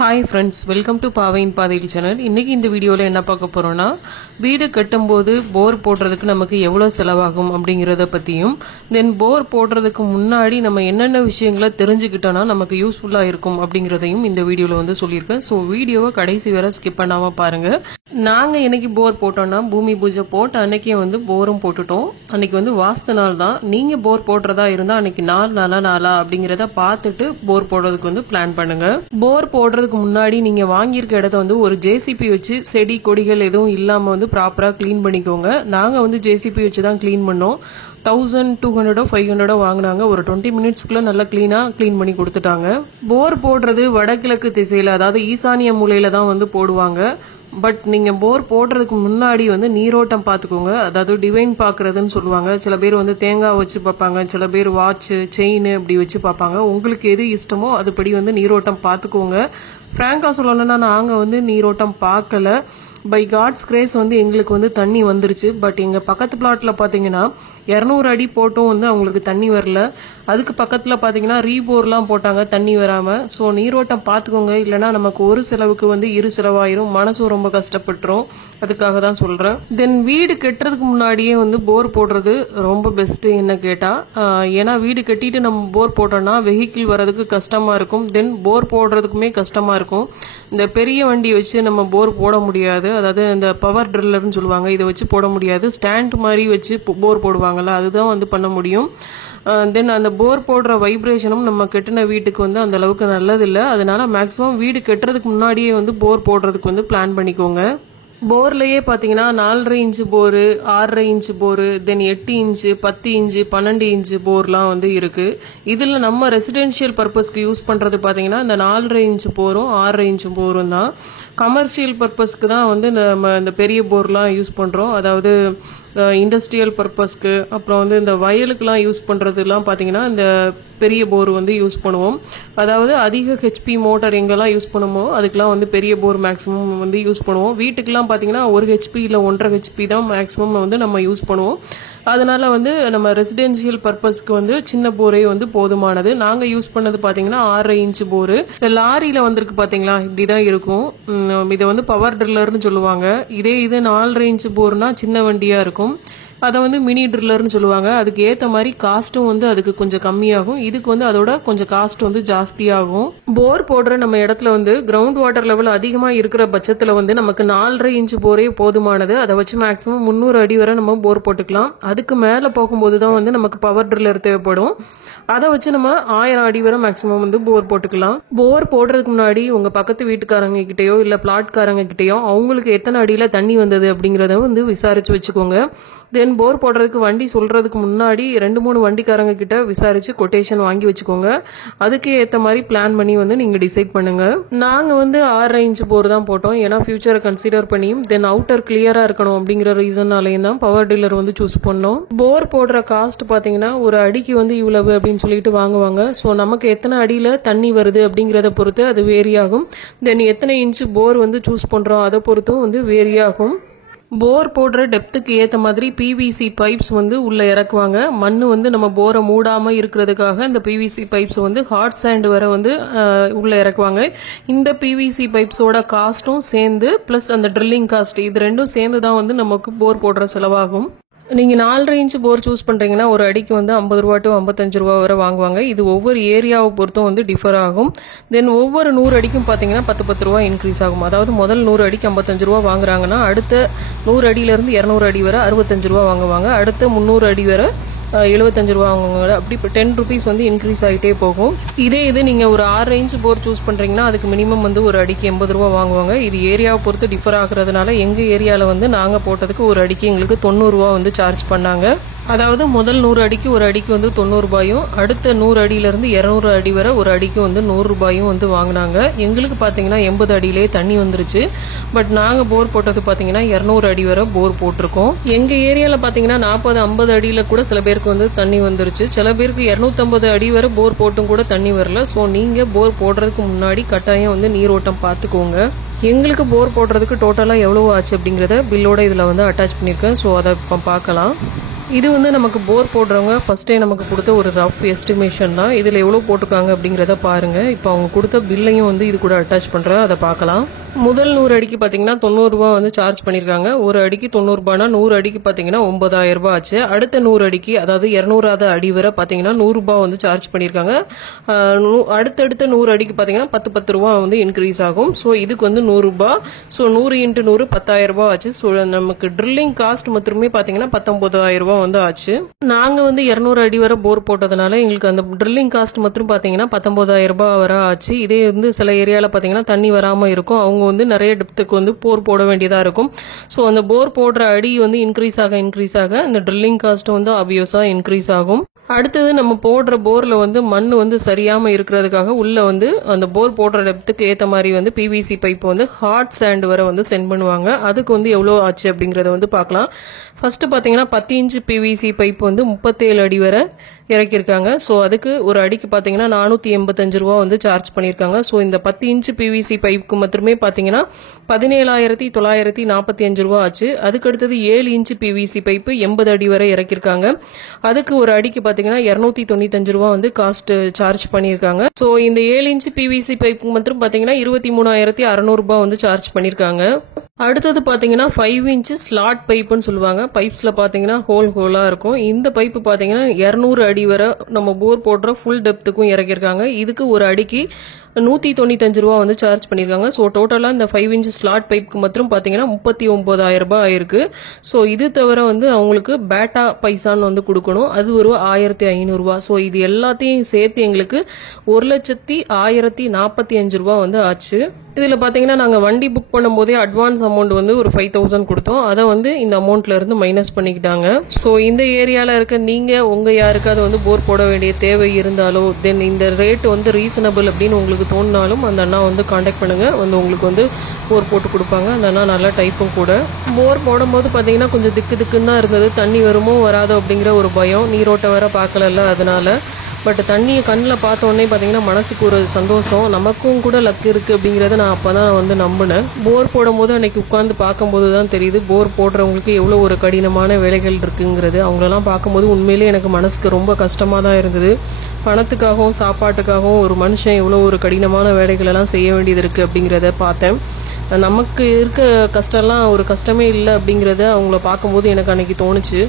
Hi friends, welcome to பாவையின் பாதையில் channel. இன்றைக்கி இந்த வீடியோவில் என்ன பார்க்க போகிறோன்னா, வீடு கட்டும்போது போர் போடுறதுக்கு நமக்கு எவ்வளோ செலவாகும் அப்படிங்கிறத பற்றியும், தென் போர் போடுறதுக்கு முன்னாடி நம்ம என்னென்ன விஷயங்களை தெரிஞ்சுக்கிட்டோன்னா நமக்கு யூஸ்ஃபுல்லாக இருக்கும் அப்படிங்கிறதையும் இந்த வீடியோவில் வந்து சொல்லியிருக்கேன். ஸோ வீடியோவை கடைசி வரை ஸ்கிப் பண்ணாமல் பாருங்கள். நாங்கள் என்னைக்கு போர் போட்டோன்னா, பூமி பூஜை போட்ட அன்னைக்கே வந்து போரும் போட்டுட்டோம். அன்னைக்கு வந்து வாஸ்து நாள் தான். நீங்கள் போர் போடுறதா இருந்தால் அன்னைக்கு நல்ல நாளா அப்படிங்கிறத பார்த்துட்டு போர் போடுறதுக்கு வந்து பிளான் பண்ணுங்கள். போர் போடுறதுக்கு முன்னாடி நீங்க வாங்கியிருக்க இடத்த வந்து ஒரு ஜேசிபி வச்சு செடி கொடிகள் எதுவும் இல்லாம வந்து ப்ராப்பரா கிளீன் பண்ணிக்கோங்க. நாங்க வந்து ஜேசிபி வச்சு தான் கிளீன் பண்ணோம். 1200 500 வாங்கினாங்க. ஒரு 20 மினிட்ஸ்க்குள்ள நல்லா கிளீன் பண்ணி கொடுத்துட்டாங்க. போர் போடுறது வடகிழக்கு திசையில, அதாவது ஈசானிய மூலையில தான் வந்து போடுவாங்க. பட் நீங்கள் போர் போடுறதுக்கு முன்னாடி வந்து நீரோட்டம் பார்த்துக்கோங்க. அதாவது டிவைன் பார்க்குறதுன்னு சொல்லுவாங்க. சில பேர் வந்து தேங்காய் வச்சு பார்ப்பாங்க, சில பேர் வாட்சு செயின் இப்படி வச்சு பார்ப்பாங்க. உங்களுக்கு எது இஷ்டமோ அதுபடி வந்து நீரோட்டம் பார்த்துக்கோங்க. ஃப்ராங்காக சொல்லணும்னா நாங்கள் வந்து நீரோட்டம் பார்க்கல. பை காட்ஸ் கிரேஸ் வந்து எங்களுக்கு வந்து தண்ணி வந்துருச்சு. பட் எங்கள் பக்கத்து பிளாட்டில் பார்த்தீங்கன்னா 200 அடி போட்டும் வந்து அவங்களுக்கு தண்ணி வரல. அதுக்கு பக்கத்தில் பார்த்தீங்கன்னா ரீபோர்லாம் போட்டாங்க, தண்ணி வராமல். ஸோ நீரோட்டம் பார்த்துக்கோங்க, இல்லைனா நமக்கு ஒரு செலவுக்கு வந்து இரு செலவாயிரும், மனசும் ரொம்ப கஷ்டப்பட்டுரும். அதுக்காக தான் சொல்கிறேன். தென் வீடு கட்டுறதுக்கு முன்னாடியே வந்து போர் போடுறது ரொம்ப பெஸ்ட்டு என்ன கேட்டால். ஏன்னா வீடு கட்டிட்டு நம்ம போர் போட்டோம்னா வெஹிக்கிள் வரதுக்கு கஷ்டமாக இருக்கும். தென் போர் போடுறதுக்குமே கஷ்டமாக இருக்கும். இந்த பெரிய வண்டி வச்சு நம்ம போர் போட முடியாது. அதாவது இந்த பவர் ட்ரில்லர்னு சொல்லுவாங்க, இதை வச்சு போட முடியாது. ஸ்டாண்ட் மாதிரி வச்சு போர் போடுவாங்கல்ல, அதுதான் வந்து பண்ண முடியும். தென் அந்த போர் போடுற வைப்ரேஷனும் நம்ம கட்டின வீட்டுக்கு வந்து அந்த அளவுக்கு நல்லதில்லை. அதனால மேக்ஸிமம் வீடு கட்டுறதுக்கு முன்னாடியே வந்து போர் போடுறதுக்கு வந்து பிளான் பண்ணிக்கோங்க. போர்லேயே பார்த்தீங்கன்னா 4.5 இன்ச்சு போரு, 6.5 இன்ச்சு போரு, தென் 8 இன்ச்சு, 10 இன்ச்சு, 12 இன்ச்சு போர்லாம் வந்து இருக்குது. இதில் நம்ம ரெசிடென்ஷியல் பர்பஸ்க்கு யூஸ் பண்ணுறது பார்த்தீங்கன்னா இந்த 4.5 இன்ச்சு போரும் 6.5 இன்ச்சு போரும் தான். கமர்ஷியல் பர்பஸ்க்கு தான் வந்து இந்த பெரிய போர்லாம் யூஸ் பண்ணுறோம். அதாவது இண்டஸ்ட்ரியல் பர்பஸ்க்கு, அப்புறம் வந்து இந்த வயலுக்கெலாம் யூஸ் பண்ணுறதுலாம் பார்த்தீங்கன்னா இந்த பெரிய போர் வந்து யூஸ் பண்ணுவோம். அதாவது அதிக ஹெச்பி மோட்டார் எங்கெல்லாம் யூஸ் பண்ணுமோ அதுக்கெலாம் வந்து பெரிய போர் மேக்ஸிமம் வந்து யூஸ் பண்ணுவோம். வீட்டுக்கெலாம் பார்த்தீங்கன்னா 1 ஹெச்பி இல்லை 1.5 ஹெச்பி தான் மேக்ஸிமம் வந்து நம்ம யூஸ் பண்ணுவோம். அதனால வந்து நம்ம ரெசிடென்ஷியல் பர்பஸ்க்கு வந்து சின்ன போரே வந்து போதுமானது. நாங்கள் யூஸ் பண்ணது பார்த்தீங்கன்னா 6.5 இன்ச்சு போரு. லாரியில் வந்திருக்கு பார்த்தீங்களா, இப்படி தான் இருக்கும். இதை வந்து பவர் ட்ரில்லர்னு சொல்லுவாங்க. இது 4.5 இன்ச்சு போர்னா சின்ன வண்டியாக இருக்கும். அதை வந்து மினி ட்ரில்லர்னு சொல்லுவாங்க. அதுக்கு ஏற்ற மாதிரி காஸ்ட்டும் வந்து அதுக்கு கொஞ்சம் கம்மியாகும். இதுக்கு வந்து அதோட கொஞ்சம் காஸ்ட் வந்து ஜாஸ்தியாகும். போர் போடுற நம்ம இடத்துல வந்து கிரவுண்ட் வாட்டர் லெவல் அதிகமாக இருக்கிற பட்சத்தில் வந்து நமக்கு 4.5 இன்ச்சு போரே போதுமானது. அதை வச்சு மேக்ஸிமம் 300 அடி வரை நம்ம போர் போட்டுக்கலாம். அதுக்கு மேலே போகும்போது தான் வந்து நமக்கு பவர் ட்ரில்லர் தேவைப்படும். அதை வச்சு நம்ம 1000 அடி வரை மேக்ஸிமம் வந்து போர் போட்டுக்கலாம். போர் போடுறதுக்கு முன்னாடி உங்கள் பக்கத்து வீட்டுக்காரங்க கிட்டேயோ இல்லை பிளாட்காரங்க கிட்டேயோ அவங்களுக்கு எத்தனை அடியில் தண்ணி வந்தது அப்படிங்கிறத வந்து விசாரித்து வச்சுக்கோங்க. தென் போர் போடுறதுக்கு வண்டி சொல்கிறதுக்கு முன்னாடி 2-3 வண்டிக்காரங்க கிட்ட விசாரித்து கொட்டேஷன் வாங்கி வச்சுக்கோங்க. அதுக்கு ஏற்ற மாதிரி பிளான் பண்ணி வந்து நீங்கள் டிசைட் பண்ணுங்கள். நாங்கள் வந்து 6.5 இன்ச்சு போர் தான் போட்டோம். ஏன்னா ஃபியூச்சரை கன்சிடர் பண்ணியும் தென் அவுட்டர் கிளியராக இருக்கணும் அப்படிங்கிற ரீசன்னாலேயும் தான் பவர் டில்லர் வந்து சூஸ் பண்ணோம். போர் போடுற காஸ்ட் பார்த்தீங்கன்னா ஒரு அடிக்கு வந்து இவ்வளவு அப்படின்னு சொல்லிட்டு வாங்குவாங்க. ஸோ நமக்கு எத்தனை அடியில் தண்ணி வருது அப்படிங்கிறத பொறுத்து அது வேரி ஆகும். தென் எத்தனை இன்ச்சு போர் வந்து சூஸ் பண்ணுறோம் அதை பொறுத்தும் வந்து வேரி ஆகும். போர் போடுற டெப்த்துக்கு ஏற்ற மாதிரி பிவிசி பைப்ஸ் வந்து உள்ளே இறக்குவாங்க. மண் வந்து நம்ம போரை மூடாமல் இருக்கிறதுக்காக இந்த பிவிசி பைப்ஸ் வந்து ஹாட் சாண்ட் வரை வந்து உள்ளே இறக்குவாங்க. இந்த பிவிசி பைப்ஸோட காஸ்ட்டும் சேர்ந்து ப்ளஸ் அந்த ட்ரில்லிங் காஸ்ட், இது ரெண்டும் சேர்ந்து தான் வந்து நமக்கு போர் போடுற செலவாகும். நீங்கள் 4.5 இன்ச்சு போர் சூஸ் பண்ணுறீங்கன்னா ஒரு அடிக்கு வந்து 50 ரூபா டு 55 ரூபா வரை வாங்குவாங்க. இது ஒவ்வொரு ஏரியாவை பொறுத்தும் வந்து டிஃபர் ஆகும். தென் ஒவ்வொரு 100 அடிக்கும் பார்த்தீங்கன்னா 10 ரூபா இன்க்ரீஸ் ஆகும். அதாவது முதல் 100 அடிக்கு 55 ரூபா வாங்குறாங்கன்னா அடுத்த 100 அடியிலேருந்து 200 அடி வரை 65 ரூபா வாங்குவாங்க. அடுத்த 300 அடி வரை 75 ரூபா வாங்குவாங்க. அப்படி இப்போ 10 ருபீஸ் வந்து இன்க்ரீஸ் ஆகிட்டே போகும். இது நீங்கள் ஒரு 6.5 இன்ச்சு போர் சூஸ் பண்ணுறீங்கன்னா அதுக்கு மினிமம் வந்து ஒரு அடிக்கு 80 ரூபா வாங்குவாங்க. இது ஏரியாவை பொறுத்து டிஃபர் ஆகுறதுனால எங்கள் ஏரியாவில் வந்து நாங்கள் போட்டதுக்கு ஒரு அடிக்கு எங்களுக்கு 90 ரூபா வந்து சார்ஜ் பண்ணாங்க. அதாவது முதல் 100 அடிக்கு ஒரு அடிக்கு வந்து 90 ரூபாயும், அடுத்த 100 அடியிலேருந்து 200 அடி வரை ஒரு அடிக்கு வந்து 100 ரூபாயும் வந்து வாங்கினாங்க. எங்களுக்கு பார்த்தீங்கன்னா 80 அடியிலே தண்ணி வந்துருச்சு. பட் நாங்கள் போர் போட்டது பார்த்தீங்கன்னா 200 அடி வரை போர் போட்டிருக்கோம். எங்கள் ஏரியாவில் பார்த்தீங்கன்னா 40-50 அடியில் கூட சில பேருக்கு வந்து தண்ணி வந்துருச்சு. சில பேருக்கு 250 அடி வரை போர் போட்டும் கூட தண்ணி வரல. ஸோ நீங்கள் போர் போடுறதுக்கு முன்னாடி கட்டாயம் வந்து நீரோட்டம் பார்த்துக்கோங்க. எங்களுக்கு போர் போடுறதுக்கு டோட்டலாக எவ்வளோ ஆச்சு அப்படிங்கிறத பில்லோட இதில் வந்து அட்டாச் பண்ணியிருக்கேன். ஸோ அதை இப்போ பார்க்கலாம். இது வந்து நமக்கு போர் போடுறவங்க ஃபஸ்ட்டே நமக்கு கொடுத்த ஒரு ரஃப் எஸ்டிமேஷன் தான். இதில் எவ்வளோ போட்டிருக்காங்க அப்படிங்கிறத பாருங்கள். இப்போ அவங்க கொடுத்த பில்லையும் வந்து இது கூட அட்டாச் பண்ணுறேன், அதை பார்க்கலாம். முதல் 100 அடிக்கு பார்த்தீங்கன்னா 90 ரூபா வந்து சார்ஜ் பண்ணியிருக்காங்க. ஒரு அடிக்கு 90 ரூபானா 100 அடிக்கு பார்த்தீங்கன்னா 9000 ரூபாய் ஆச்சு. அடுத்த 100 அடிக்கு அதாவது 200வது அடி வரை பார்த்தீங்கன்னா 100 ரூபாய் வந்து சார்ஜ் பண்ணியிருக்காங்க. அடுத்தடுத்த 100 அடிக்கு பார்த்தீங்கன்னா 10 ரூபா வந்து இன்க்ரீஸ் ஆகும். ஸோ இதுக்கு வந்து 100 ரூபாய். ஸோ 100 × 100 10,000 ரூபாய் ஆச்சு. ஸோ நமக்கு ட்ரில்லிங் காஸ்ட் மட்டுமே பார்த்தீங்கன்னா 19,000 ரூபாய் வந்து ஆச்சு. நாங்கள் வந்து 200 அடி வரை போர் போட்டதுனால எங்களுக்கு அந்த ட்ரில்லிங் காஸ்ட் மட்டும் பார்த்தீங்கன்னா 19,000 ரூபாய் வரை ஆச்சு. இதே வந்து சில ஏரியாவில் பார்த்தீங்கன்னா தண்ணி வராமல் இருக்கும், அவங்க வந்து நிறைய டெப்த்துக்கு வந்து போர் போட வேண்டியதாக இருக்கும். ஸோ அந்த போர் போடுற அடி வந்து இன்க்ரீஸ் ஆக இந்த ட்ரில்லிங் காஸ்ட் வந்து ஆப்வியஸாக இன்க்ரீஸ் ஆகும். அடுத்தது நம்ம போடுற போரில் வந்து மண் வந்து சரியாமல் இருக்கிறதுக்காக உள்ளே வந்து அந்த போர் போடுற டெப்த்துக்கு ஏற்ற மாதிரி வந்து பிவிசி பைப் வந்து ஹார்ட் சாண்ட் வரை வந்து சென்ட் பண்ணுவாங்க. அதுக்கு வந்து எவ்வளோ ஆச்சு அப்படிங்கிறத வந்து பார்க்கலாம். ஃபர்ஸ்ட் பார்த்தீங்கன்னா 10 இன்ச் பிவிசி பைப் வந்து 37 அடி வரை இறக்கியிருக்காங்க. ஸோ அதுக்கு ஒரு அடிக்கு பார்த்தீங்கன்னா 485 ரூபா வந்து சார்ஜ் பண்ணியிருக்காங்க. ஸோ இந்த 10 இன்ச் பிவிசி பைப்புக்கு மட்டுமே பார்த்தீங்கன்னா 17,945 ரூபா ஆச்சு. அதுக்கு அடுத்தது 7 இன்ச் பிவிசி பைப்பு 80 அடி வரை இறக்கியிருக்காங்க. அதுக்கு ஒரு அடிக்கு பார்த்தீங்கன்னா 295 ரூபா வந்து காஸ்ட் சார்ஜ் பண்ணியிருக்காங்க. ஸோ இந்த 7 இன்ச் பிவிசி பைப்புக்கு மட்டும் பார்த்தீங்கன்னா 23,600 ரூபாய் வந்து சார்ஜ் பண்ணியிருக்காங்க. அடுத்தது பார்த்தீங்கன்னா 5 இன்ச் ஸ்லாட் பைப்புன்னு சொல்லுவாங்க. பைப்ஸில் பார்த்தீங்கன்னா ஹோலாக இருக்கும். இந்த பைப்பு பார்த்தீங்கன்னா 200 அடி வரை நம்ம போர் போடுற ஃபுல் டெப்த்துக்கும் இறக்கியிருக்காங்க. இதுக்கு ஒரு அடிக்கு 195 ரூபா வந்து சார்ஜ் பண்ணியிருக்காங்க. ஸோ டோட்டலாக இந்த 5 இன்ச் ஸ்லாட் பைப்புக்கு மட்டும் பார்த்தீங்கன்னா 39,000 ரூபாய் ஆயிருக்கு. ஸோ இது தவிர வந்து அவங்களுக்கு பேட்டா பைசான்னு வந்து கொடுக்கணும், அது ஒரு 1,500 ரூபா. ஸோ இது எல்லாத்தையும் சேர்த்து எங்களுக்கு 1,01,045 ரூபா வந்து ஆச்சு. இதில் பார்த்தீங்கன்னா நாங்கள் வண்டி புக் பண்ணும்போதே அட்வான்ஸ் அமௌண்ட் வந்து ஒரு 5,000 கொடுத்தோம். அதை வந்து இந்த அமௌண்ட்ல இருந்து மைனஸ் பண்ணிக்கிட்டாங்க. ஸோ இந்த ஏரியாவில் இருக்க நீங்கள் உங்கள் யாருக்காவது வந்து போர் போட வேண்டிய தேவை இருந்தாலோ தென் இந்த ரேட் வந்து ரீசனபிள் அப்படின்னு உங்களுக்கு தோணினாலும் அந்த அண்ணா வந்து காண்டாக்ட் பண்ணுங்க, வந்து உங்களுக்கு வந்து போர் போட்டு கொடுப்பாங்க. அந்த அண்ணா நல்லா டைப்பும் கூட. போர் போடும்போது பார்த்தீங்கன்னா கொஞ்சம் திக்குன்னு தான் இருந்தது. தண்ணி வருமோ வராதோ அப்படிங்கிற ஒரு பயம், நீரோட்ட வேற பார்க்கல, அதனால. பட் தண்ணியை கண்ணில் பார்த்தோன்னே பார்த்தீங்கன்னா மனசுக்கு ஒரு சந்தோஷம், நமக்கும் கூட லக் இருக்குது அப்படிங்கிறத நான் அப்போ தான் வந்து நம்பினேன். போர் போடும்போது அன்றைக்கி உட்காந்து பார்க்கும்போது தான் தெரியுது போர் போடுறவங்களுக்கு எவ்வளோ ஒரு கடினமான வேலைகள் இருக்குங்கிறது. அவங்களெல்லாம் பார்க்கும்போது உண்மையிலேயே எனக்கு மனசுக்கு ரொம்ப கஷ்டமாக தான் இருந்தது. பணத்துக்காகவும் சாப்பாட்டுக்காகவும் ஒரு மனுஷன் எவ்வளோ ஒரு கடினமான வேலைகளெல்லாம் செய்ய வேண்டியது இருக்குது அப்படிங்கிறத பார்த்தேன். நமக்கு இருக்க கஷ்டம்லாம் ஒரு கஷ்டமே இல்லை அப்படிங்கிறத அவங்கள பார்க்கும்போது எனக்கு அன்றைக்கி தோணுச்சு.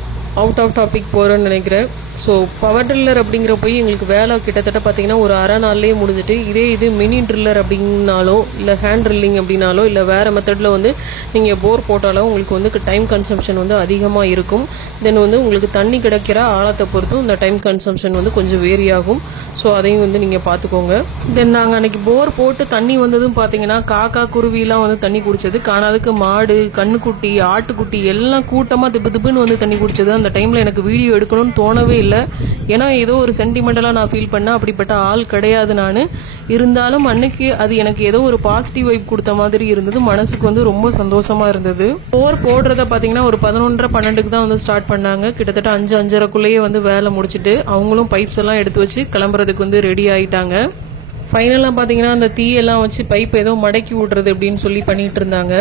அவுட் ஆஃப் டாபிக் போகிறேன்னு நினைக்கிறேன். ஸோ பவர் ட்ரில்லர் அப்படிங்கிற போய் எங்களுக்கு வேலை கிட்டத்தட்ட பார்த்தீங்கன்னா ஒரு அரை நாள்லேயே முடிஞ்சிட்டு, இது மினி ட்ரில்லர் அப்படின்னாலோ இல்லை ஹேண்ட் ட்ரில்லிங் அப்படின்னாலோ இல்லை வேறு மெத்தடில் வந்து நீங்கள் போர் போட்டாலும் உங்களுக்கு வந்து டைம் கன்சம்ஷன் வந்து அதிகமாக இருக்கும். தென் வந்து உங்களுக்கு தண்ணி கிடைக்கிற ஆழத்தை பொறுத்தும் இந்த டைம் கன்சம்ஷன் வந்து கொஞ்சம் வேரி ஆகும். ஸோ அதையும் வந்து நீங்கள் பார்த்துக்கோங்க. தென் நாங்கள் அன்றைக்கி போர் போட்டு தண்ணி வந்ததும் பார்த்தீங்கன்னா காக்கா குருவிலாம் வந்து தண்ணி குடிச்சது, காணாதுக்கு மாடு கண்ணுக்குட்டி ஆட்டுக்குட்டி எல்லாம் கூட்டமாக திப்புன்னு வந்து தண்ணி குடிச்சது. அந்த டைமில் எனக்கு வீடியோ எடுக்கணும்னு தோணவே இல்லை. ஏன்னா ஏதோ ஒரு சென்டிமெண்டலாக நான் ஃபீல் பண்ணேன். அப்படிப்பட்ட ஆள் கிடையாது நான். இருந்தாலும் அன்னைக்கு அது எனக்கு ஏதோ ஒரு பாசிட்டிவ் வைப் கொடுத்த மாதிரி இருந்தது. மனசுக்கு வந்து ரொம்ப சந்தோஷமா இருந்தது. போர் போடுறத பார்த்தீங்கன்னா ஒரு 11:30-12க்கு தான் வந்து ஸ்டார்ட் பண்ணாங்க. கிட்டத்தட்ட 5-5:30க்குள்ளேயே வந்து வேலை முடிச்சுட்டு அவங்களும் பைப்ஸ் எல்லாம் எடுத்து வச்சு கிளம்புறதுக்கு வந்து ரெடி ஆகிட்டாங்க. ஃபைனலாக பார்த்தீங்கன்னா அந்த தீயெல்லாம் வச்சு பைப் ஏதோ மடக்கி விடுறது அப்படின்னு சொல்லி பண்ணிட்டு இருந்தாங்க.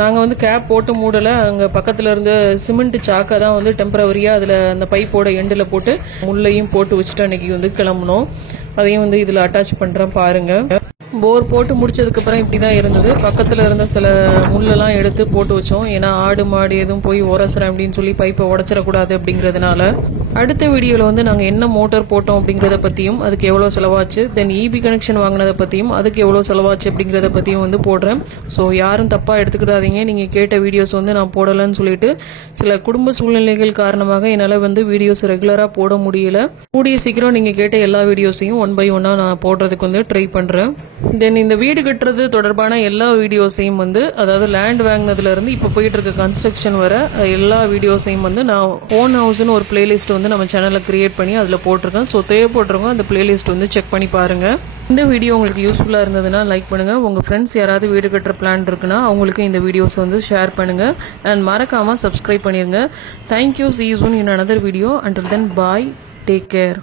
நாங்கள் வந்து கேப் போட்டு மூடலை. அங்கே பக்கத்தில் இருந்த சிமெண்ட் சாக்கை தான் வந்து டெம்பரவரியாக அதில் அந்த பைப்போட எண்டில் போட்டு முள்ளையும் போட்டு வச்சுட்டு அன்னைக்கு வந்து கிளம்புனோம். அதையும் வந்து இதில் அட்டாச் பண்ணுறேன் பாருங்கள். போர் போட்டு முடிச்சதுக்கப்புறம் இப்படி தான் இருந்தது. பக்கத்தில் இருந்த சில முள்ளெல்லாம் எடுத்து போட்டு வச்சோம். ஏன்னா ஆடு மாடு எதுவும் போய் உரசுறேன் அப்படின்னு சொல்லி பைப்பை உடச்சிடக்கூடாது அப்படிங்கிறதுனால. அடுத்த வீடியோவில் வந்து நாங்கள் என்ன மோட்டார் போட்டோம் அப்படிங்கிறத பற்றியும் அதுக்கு எவ்வளோ செலவாச்சு, தென் இபி கனெக்ஷன் வாங்கினதை பற்றியும் அதுக்கு எவ்வளோ செலவாச்சு அப்படிங்கிறத பற்றியும் வந்து போடுறேன். ஸோ யாரும் தப்பாக எடுத்துக்கிடாதீங்க. நீங்கள் கேட்ட வீடியோஸ் வந்து நான் போடலைன்னு சொல்லிட்டு சில குடும்ப சூழ்நிலைகள் காரணமாக என்னால் வந்து வீடியோஸ் ரெகுலராக போட முடியல. கூடிய சீக்கிரம் நீங்கள் கேட்ட எல்லா வீடியோஸையும் 1 by 1 நான் போடுறதுக்கு வந்து ட்ரை பண்ணுறேன். தென் இந்த வீடு கட்டுறது தொடர்பான எல்லா வீடியோஸையும் வந்து, அதாவது லேண்ட் வாங்கினதுலேருந்து இப்போ போயிட்டு இருக்க கன்ஸ்ட்ரக்ஷன் வர எல்லா வீடியோஸையும் வந்து நான் ஓன் ஹவுஸ்னு ஒரு பிளேலிஸ்ட் வந்து நம்ம சேனலில் கிரியேட் பண்ணி அதில் போட்டிருக்கேன். ஸோ தேவைப்படுறவங்க அந்த பிளேலிஸ்ட் வந்து செக் பண்ணி பாருங்கள். இந்த வீடியோ உங்களுக்கு யூஸ்ஃபுல்லாக இருந்ததுன்னா லைக் பண்ணுங்கள். உங்கள் ஃப்ரெண்ட்ஸ் யாராவது வீடு கட்டுற பிளான் இருக்குன்னா அவங்களுக்கு இந்த வீடியோஸ் வந்து ஷேர் பண்ணுங்கள். அண்ட் மறக்காமல் சப்ஸ்கிரைப் பண்ணிடுங்க. Thank you. See you soon in another video. Until then, bye. Take care.